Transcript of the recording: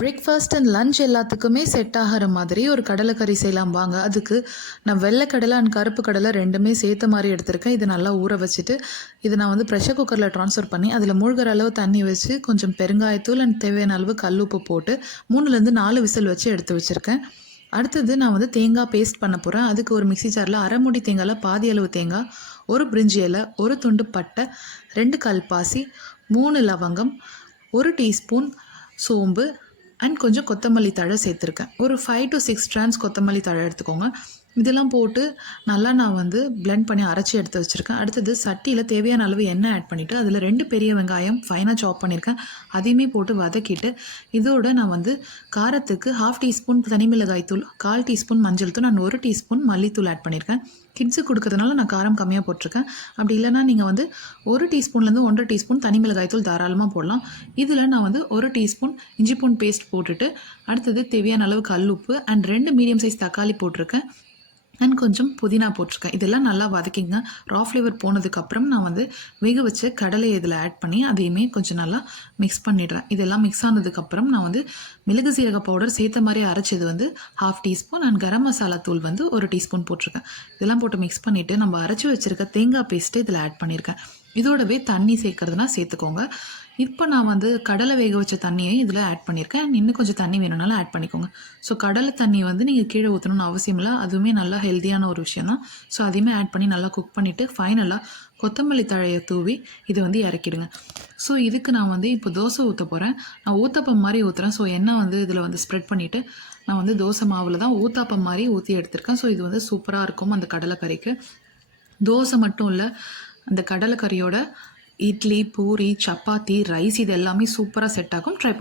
Breakfast and lunch எல்லாத்துக்குமே set ஆகிற மாதிரி ஒரு கடலைக்கறி செய்யலாம் வாங்க. அதுக்கு நான் வெள்ளை கடலை அண்ட் கருப்பு கடலை ரெண்டுமே சேர்த்த மாதிரி எடுத்திருக்கேன். இது நல்லா ஊற வச்சுட்டு இதை நான் வந்து ப்ரெஷர் குக்கரில் ட்ரான்ஸ்ஃபர் பண்ணி அதில் மூழ்கிற அளவு தண்ணி வச்சு கொஞ்சம் பெருங்காயத்தூள் அண்ட் தேவையான அளவு கல்லுப்பு போட்டு 3லேருந்து 4 விசில் வச்சு எடுத்து வச்சுருக்கேன். அடுத்தது நான் வந்து தேங்காய் பேஸ்ட் பண்ண போகிறேன். அதுக்கு ஒரு மிக்சி ஜாரில் அரை மூடி தேங்காயில் பாதி அளவு தேங்காய், ஒரு பிரிஞ்சி இலை, ஒரு துண்டு பட்டை, 2 கல்பாசி, 3 லவங்கம், 1 டீஸ்பூன் சோம்பு அண்ட் கொஞ்சம் கொத்தமல்லி தழை சேர்த்துருக்கேன். ஒரு 5 to 6 strands கொத்தமல்லி தழை எடுத்துக்கோங்க. இதெல்லாம் போட்டு நல்லா நான் வந்து பிளெண்ட் பண்ணி அரைச்சி எடுத்து வச்சுருக்கேன். அடுத்தது சட்டியில் தேவையான அளவு எண்ணெய் ஆட் பண்ணிவிட்டு அதில் 2 பெரிய வெங்காயம் ஃபைனாக சாப் பண்ணியிருக்கேன். அதையுமே போட்டு வதக்கிட்டு இதோட நான் வந்து காரத்துக்கு 1/2 டீஸ்பூன் தனி மிளகாய் தூள், 1/4 டீஸ்பூன் மஞ்சள் தூள் அண்ட் 1 டீஸ்பூன் மல்லித்தூள் ஆட் பண்ணியிருக்கேன். கிட்ஸுக்கு கொடுக்கறதுனால நான் காரம் கம்மியாக போட்டிருக்கேன். அப்படி இல்லைனா நீங்கள் வந்து 1 டீஸ்பூன்லேருந்து 1.5 டீஸ்பூன் தனி மிளகாய் தூள் தாராளமாக போடலாம். இதில் நான் வந்து 1 டீஸ்பூன் இஞ்சி பூண்டு பேஸ்ட் போட்டுட்டு அடுத்தது தேவையான அளவு கல்லுப்பு அண்ட் 2 மீடியம் சைஸ் தக்காளி போட்டிருக்கேன் அண்ட் கொஞ்சம் புதினா போட்டிருக்கேன். இதெல்லாம் நல்லா வதக்கிங்க. ரா ஃப்ளேவர் போனதுக்கப்புறம் நான் வந்து வேக வச்ச கடலை இதில் ஆட் பண்ணி அதையுமே கொஞ்சம் நல்லா மிக்ஸ் பண்ணிடுறேன். இதெல்லாம் மிக்ஸ் ஆனதுக்கப்புறம் நான் வந்து மிளகு சீரக பவுடர் சேர்த்த மாதிரி அரைச்சது வந்து 1/2 டீஸ்பூன் அண்ட் கரம் மசாலா தூள் வந்து 1 டீஸ்பூன் போட்டிருக்கேன். இதெல்லாம் போட்டு மிக்ஸ் பண்ணிவிட்டு நம்ம அரைச்சி வச்சுருக்க தேங்காய் பேஸ்ட்டு இதில் ஆட் பண்ணியிருக்கேன். இதோடவே தண்ணி சேர்க்குறதுனா சேர்த்துக்கோங்க. இப்போ நான் வந்து கடலை வேக வச்ச தண்ணியை இதில் ஆட் பண்ணியிருக்கேன். இன்னும் கொஞ்சம் தண்ணி வேணும்னாலும் ஆட் பண்ணிக்கோங்க. ஸோ கடலை தண்ணி வந்து நீங்கள் கீழே ஊற்றணும்னு அவசியம் இல்லை. அதுவுமே நல்லா ஹெல்த்தியான ஒரு விஷயம் தான். ஸோ அதையுமே ஆட் பண்ணி நல்லா குக் பண்ணிவிட்டு ஃபைனலாக கொத்தமல்லி தழையை தூவி இதை வந்து இறக்கிடுங்க. ஸோ இதுக்கு நான் வந்து இப்போ தோசை ஊற்ற போகிறேன். நான் ஊத்தப்பம் மாதிரி ஊற்றுறேன். ஸோ எண்ணெய் வந்து இதில் வந்து ஸ்ப்ரெட் பண்ணிவிட்டு நான் வந்து தோசை மாவில் தான் ஊத்தாப்பம் மாதிரி ஊற்றி எடுத்திருக்கேன். ஸோ இது வந்து சூப்பராக இருக்கும் அந்த கடலைக்கறிக்கு. தோசை மட்டும் இல்லை, அந்த கடலைக்கறியோட இட்லி, பூரி, சப்பாத்தி, ரைஸ் இது எல்லாமே சூப்பராக செட் ஆகும். ட்ரை